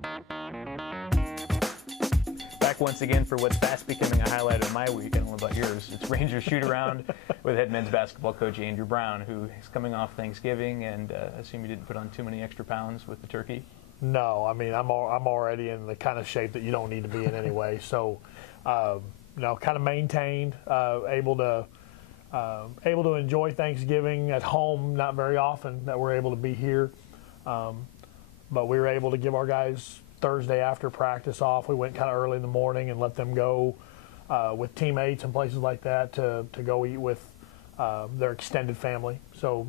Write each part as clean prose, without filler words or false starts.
Back once again for what's fast becoming a highlight of my week. I don't know about yours. It's Rangers shoot around with head men's basketball coach Andrew Brown, who is coming off Thanksgiving, and I assume you didn't put on too many extra pounds with the turkey. No, I mean I'm already in the kind of shape that you don't need to be in anyway. So, kind of maintained, able to enjoy Thanksgiving at home. Not very often that we're able to be here, but we were able to give our guys Thursday after practice off. We went kind of early in the morning and let them go with teammates and places like that to go eat with their extended family. So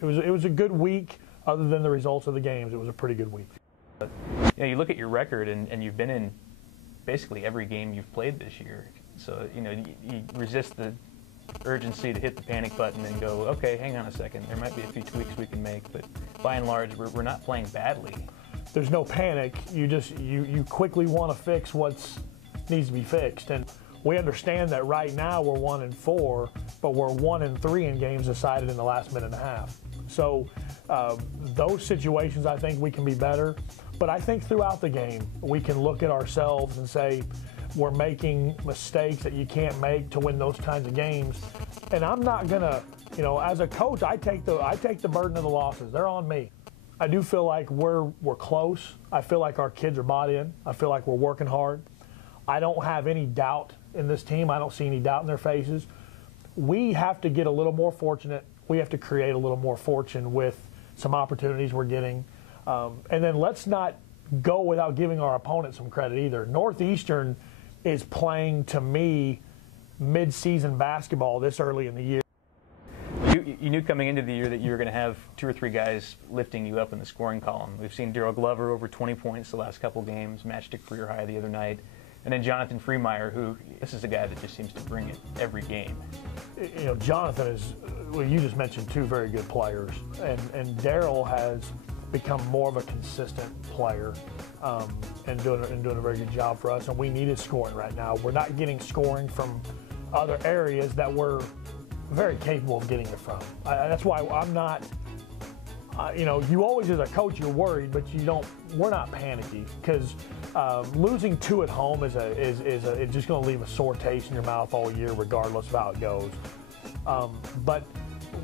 it was a good week. Other than the results of the games, it was a pretty good week. You look at your record, and you've been in basically every game you've played this year. So you resist the urgency to hit the panic button and go, okay, hang on a second. There might be a few tweaks we can make, but by and large, we're not playing badly. There's no panic. You quickly want to fix what needs to be fixed, and we understand that right now we're 1-4, but we're 1-3 in games decided in the last minute and a half. So those situations, I think we can be better. But I think throughout the game, we can look at ourselves and say we're making mistakes that you can't make to win those kinds of games. And I'm not gonna, as a coach, I take the burden of the losses. They're on me. I do feel like we're close. I feel like our kids are bought in. I feel like we're working hard. I don't have any doubt in this team. I don't see any doubt in their faces. We have to get a little more fortunate. We have to create a little more fortune with some opportunities we're getting. And then let's not go without giving our opponent some credit either. Northeastern is playing, to me, mid-season basketball this early in the year. You knew coming into the year that you were going to have 2 or 3 guys lifting you up in the scoring column. We've seen Daryl Glover over 20 points the last couple games, matched a career high the other night. And then Jonathan Freemeyer, who, this is a guy that just seems to bring it every game. Jonathan is, well, you just mentioned 2 very good players. And Daryl has become more of a consistent player and doing a very good job for us. And we need his scoring right now. We're not getting scoring from other areas that we're very capable of getting it from. That's why I'm not, you always as a coach you're worried, but we're not panicky, because losing 2 at home it's just going to leave a sore taste in your mouth all year regardless of how it goes. But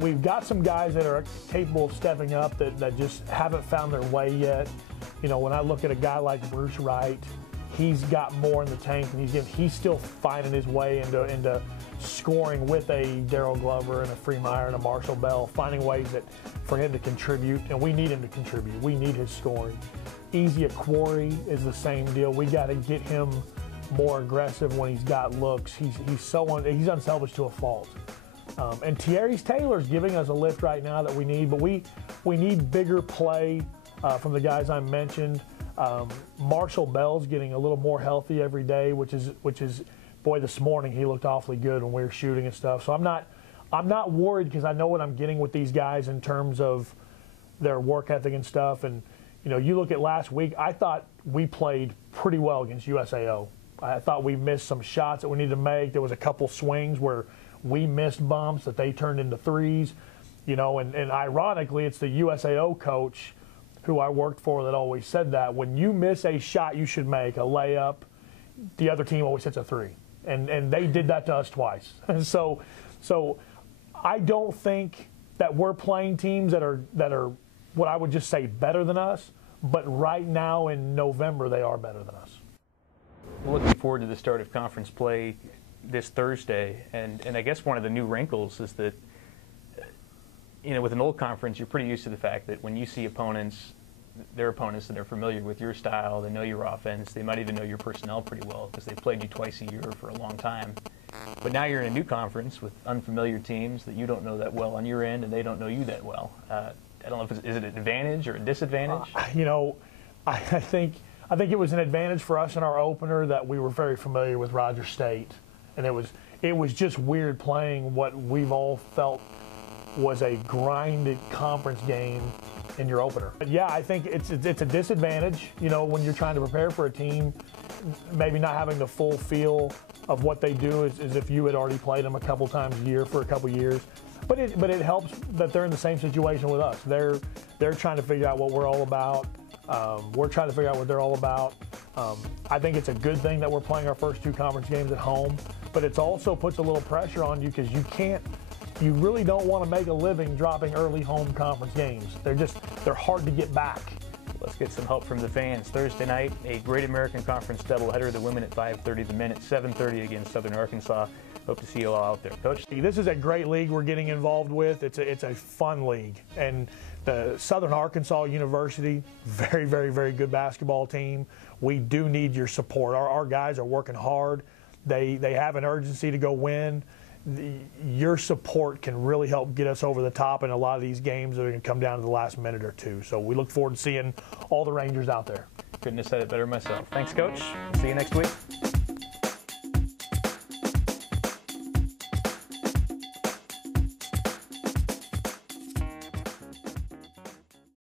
we've got some guys that are capable of stepping up that just haven't found their way yet. When I look at a guy like Bruce Wright, he's got more in the tank, and he's still finding his way into scoring with a Daryl Glover and a Freemeyer and a Marshall Bell, finding ways for him to contribute, and we need him to contribute. We need his scoring. Easy Aquari is the same deal. We got to get him more aggressive when he's got looks. He's unselfish to a fault. And Thierry's Taylor's giving us a lift right now that we need, but we need bigger play from the guys I mentioned. Marshall Bell's getting a little more healthy every day, which is boy, this morning he looked awfully good when we were shooting and stuff. So I'm not worried, because I know what I'm getting with these guys in terms of their work ethic and stuff. And you look at last week, I thought we played pretty well against USAO. I thought we missed some shots that we needed to make. There was a couple swings where we missed bumps that they turned into threes. And ironically, it's the USAO coach who I worked for that always said that when you miss a shot you should make, a layup, the other team always hits a 3. And they did that to us twice. So I don't think that we're playing teams that are what I would just say better than us, but right now in November they are better than us. Looking forward to the start of conference play this Thursday, and I guess one of the new wrinkles is that with an old conference, you're pretty used to the fact that when you see their opponents that are familiar with your style, they know your offense, they might even know your personnel pretty well because they've played you twice a year for a long time. But now you're in a new conference with unfamiliar teams that you don't know that well on your end, and they don't know you that well. I don't know is it an advantage or a disadvantage? I think it was an advantage for us in our opener that we were very familiar with Rogers State, and it was just weird playing what we've all felt was a grinded conference game in your opener. But yeah, I think it's a disadvantage, when you're trying to prepare for a team, maybe not having the full feel of what they do as if you had already played them a couple times a year for a couple years. But it helps that they're in the same situation with us. They're trying to figure out what we're all about. We're trying to figure out what they're all about. I think it's a good thing that we're playing our first 2 conference games at home, but it also puts a little pressure on you because you really don't want to make a living dropping early home conference games. They're hard to get back. Let's get some help from the fans. Thursday night, a Great American Conference doubleheader. The women at 5:30, the men at 7:30 against Southern Arkansas. Hope to see you all out there. Coach? This is a great league we're getting involved with. It's a fun league. And the Southern Arkansas University, very, very, very good basketball team. We do need your support. Our guys are working hard. They have an urgency to go win. Your support can really help get us over the top in a lot of these games that are going to come down to the last minute or two. So we look forward to seeing all the Rangers out there. Couldn't have said it better myself. Thanks, Coach. See you next week.